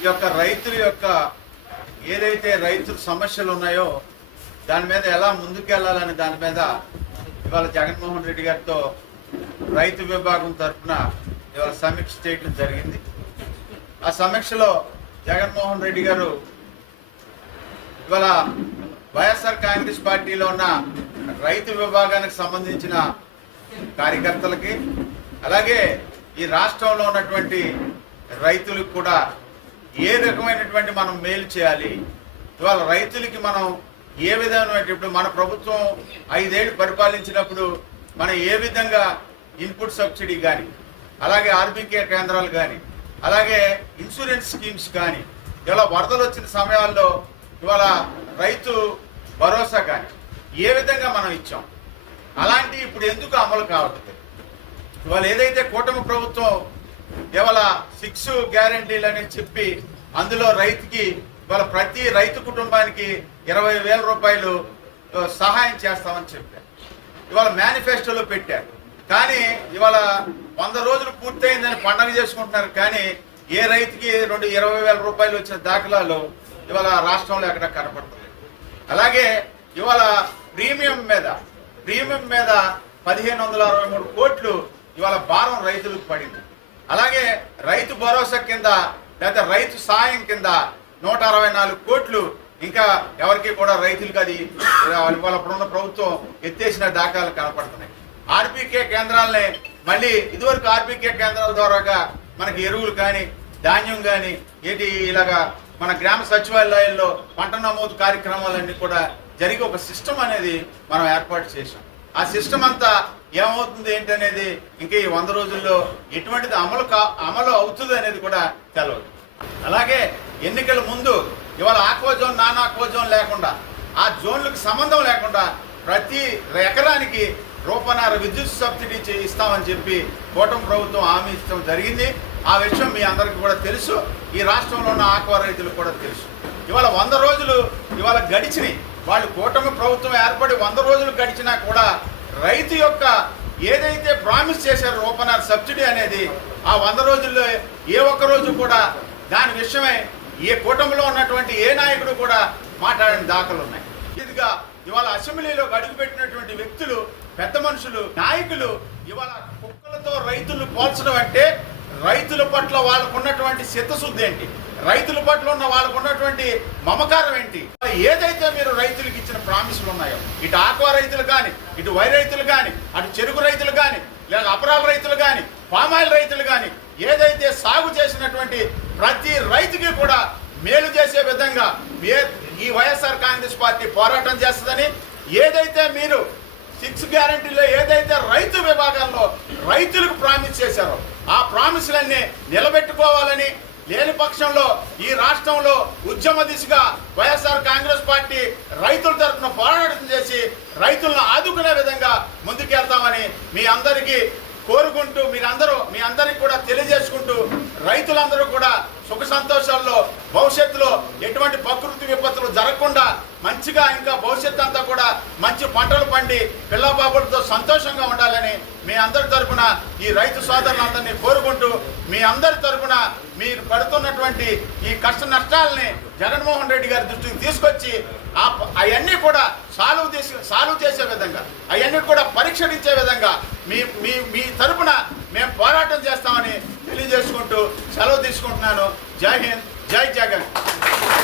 ఈ యొక్క రైతుల యొక్క ఏదైతే రైతుల సమస్యలు ఉన్నాయో దాని మీద ఎలా ముందుకెళ్లాలని దాని మీద ఇవాళ జగన్మోహన్ రెడ్డి గారితో రైతు విభాగం తరఫున ఇవాళ సమీక్ష చేయడం జరిగింది. ఆ సమీక్షలో జగన్మోహన్ రెడ్డి గారు ఇవాళ వైఎస్ఆర్ కాంగ్రెస్ పార్టీలో ఉన్న రైతు విభాగానికి సంబంధించిన కార్యకర్తలకి అలాగే ఈ రాష్ట్రంలో ఉన్నటువంటి రైతులకు కూడా ఏ రకమైనటువంటి మనం మేలు చేయాలి, ఇవాళ రైతులకి మనం ఏ విధమైనటువంటి ఇప్పుడు మన ప్రభుత్వం 5 ఏళ్ళు పరిపాలించినప్పుడు మనం ఏ విధంగా ఇన్పుట్ సబ్సిడీ కానీ అలాగే ఆర్బీకే కేంద్రాలు కానీ అలాగే ఇన్సూరెన్స్ స్కీమ్స్ కానీ ఇవాళ వరదలు వచ్చిన సమయాల్లో ఇవాళ రైతు భరోసా కానీ ఏ విధంగా మనం ఇచ్చాం, అలాంటి ఇప్పుడు ఎందుకు అమలు కావట్లేదు? ఇవాళ ఏదైతే కూటమి ప్రభుత్వం ఇవాళ 6 గ్యారంటీలు అని చెప్పి అందులో రైతుకి ఇవాళ ప్రతి రైతు కుటుంబానికి 20,000 రూపాయలు సహాయం చేస్తామని చెప్పారు. ఇవాళ మేనిఫెస్టోలో పెట్టారు. కానీ ఇవాళ 100 రోజులు పూర్తయిందని పండగ చేసుకుంటున్నారు. కానీ ఏ రైతుకి 20,000 రూపాయలు వచ్చిన దాఖలాలు ఇవాళ రాష్ట్రంలో ఎక్కడ కనపడుతుంది. అలాగే ఇవాళ ప్రీమియం మీద 1563 కోట్లు ఇవాళ భారం రైతులకు పడింది. అలాగే రైతు భరోసా కింద లేదా రైతు సాయం కింద 164 కోట్లు ఇంకా ఎవరికి కూడా రైతులకు అది ఇవాళ ఇప్పుడున్న ప్రభుత్వం ఎత్తేసిన దాఖలాలు కనపడుతున్నాయి. ఆర్బీకే కేంద్రాలనే మళ్ళీ ఇదివరకు ఆర్బీకే కేంద్రాల ద్వారాగా మనకి ఎరువులు కానీ ధాన్యం కానీ ఇలాగా మన గ్రామ సచివాలయాల్లో పంట నమోదు కార్యక్రమాలన్నీ కూడా జరిగి ఒక సిస్టమ్ అనేది మనం ఏర్పాటు చేసాం. ఆ సిస్టమ్ అంతా ఏమవుతుంది ఏంటనేది ఇంకా ఈ 100 రోజుల్లో ఎటువంటిది అమలు అవుతుంది అనేది కూడా తెలియదు. అలాగే ఎన్నికల ముందు ఇవాళ aqua zone non aqua zone లేకుండా ఆ జోన్లకు సంబంధం లేకుండా ప్రతి ఎకరానికి రూపాయన్నర విద్యుత్ సబ్సిడీ ఇస్తామని చెప్పి కూటమి ప్రభుత్వం హామీ ఇచ్చడం జరిగింది. ఆ విషయం మీ అందరికీ కూడా తెలుసు, ఈ రాష్ట్రంలో ఉన్న ఆక్వా రైతులకు కూడా తెలుసు. ఇవాళ 100 రోజులు ఇవాళ గడిచినాయి. వాళ్ళు కూటమి ప్రభుత్వం ఏర్పడి 100 రోజులు గడిచినా కూడా రైతు యొక్క ఏదైతే ప్రామిస్ చేశారో రూపాయన్నర సబ్సిడీ అనేది ఆ 100 రోజుల్లో ఏ ఒక్క రోజు కూడా దాని విషయమై ఏ కూటమిలో ఉన్నటువంటి ఏ నాయకుడు కూడా మాట్లాడిన దాఖలు ఉన్నాయి. ఇదిగా ఇవాళ అసెంబ్లీలో అడుగుపెట్టినటువంటి వ్యక్తులు, పెద్ద మనుషులు, నాయకులు ఇవాళ కుక్కలతో రైతులు పోల్చడం అంటే రైతుల పట్ల వాళ్ళకు ఉన్నటువంటి చిత్తశుద్ధి ఏంటి, రైతుల పట్ల ఉన్న వాళ్ళకు ఉన్నటువంటి మమకారం ఏంటి? ఏదైతే మీరు రైతులకు ఇచ్చిన ప్రామిసులు ఉన్నాయో, ఇటు ఆక్వా రైతులు కానీ, ఇటు వరి రైతులు కానీ, అటు చెరుకు రైతులు కానీ, లేదా అపరాల రైతులు కానీ, పామాయిల్ రైతులు కానీ, ఏదైతే సాగు చేసినటువంటి ప్రతి రైతుకి కూడా మేలు చేసే విధంగా ఈ వైఎస్ఆర్ కాంగ్రెస్ పార్టీ పోరాటం చేస్తుందని, ఏదైతే మీరు 6 గ్యారంటీలో ఏదైతే రైతు విభాగంలో రైతులకు ప్రామిస్ చేశారో ఆ ప్రామిసులన్నీ నిలబెట్టుకోవాలని, లేని పక్షంలో ఈ రాష్ట్రంలో ఉద్యమ దిశగా వైఎస్ఆర్ కాంగ్రెస్ పార్టీ రైతుల తరఫున పోరాటం చేసి రైతులను ఆదుకునే విధంగా ముందుకెళ్తామని మీ అందరికీ కోరుకుంటూ మీ అందరికి కూడా తెలియజేసుకుంటూ రైతులందరూ కూడా సుఖ సంతోషాల్లో భవిష్యత్తులో ఎటువంటి ప్రకృతి విపత్తులు జరగకుండా మంచిగా ఇంకా భవిష్యత్తు అంతా కూడా మంచి పంటలు పండి పిల్లబాబులతో సంతోషంగా ఉండాలని మీ అందరి తరఫున ఈ రైతు సోదరులందరినీ కోరుకుంటూ మీ అందరి తరఫున మీరు పడుతున్నటువంటి ఈ కష్ట నష్టాలని జగన్మోహన్ రెడ్డి గారి దృష్టికి తీసుకొచ్చి అవన్నీ కూడా సాల్వ్ చేసే విధంగా, అవన్నీ కూడా పరీక్షించే విధంగా మీ తరఫున మేము పోరాటం చేస్తామని తెలియజేసుకుంటూ సెలవు తీసుకుంటున్నాను. జై హింద్, జై జగన్.